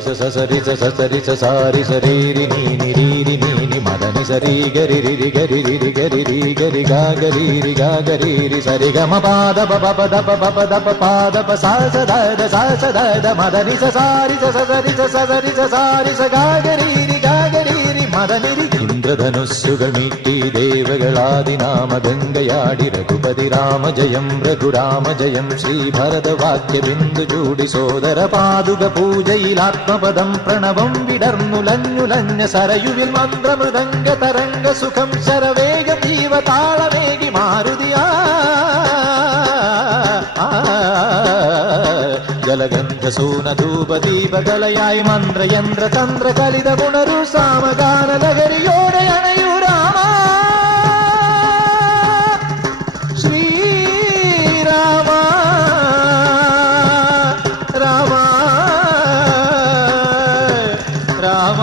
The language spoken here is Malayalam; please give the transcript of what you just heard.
సరి సారి సరీరి నీని మదని సరి గరి రి గరి రి గరి రి గరి గా గరి రి సరి గమ పాద ప పద ప పాద ప సా స ద మదని సరి సారి స గా గరి రి മദനി ഇന്ദ്രധനുസ്സുകൾ മീട്ടി ദേവകളാദിനാമ ഗംഗയാടി രഘുപതി രാമജയം രഘുരാമജയം ശ്രീഭരതവാക്യ ബിന്ദു ചൂടി സോദര പാതുക പൂജയിൽ ആത്മപദം പ്രണവം വിടർന്നുലഞ്ഞുലഞ്ഞ സരയുവിൽ മന്ത്രമൃദംഗ തരംഗ സുഖം ശരവേഗ ജീവതാളമേകി മാരുതിയാ ജലഗന്ധസൂനധൂപദീപകലയായി മന്ത്രയന്ത്ര തന്ത്ര കലിത ഗുണരു സാമഗാന ലഹരിയോടെ അണയൂ രാമ ശ്രീരാമ രാമ രാമ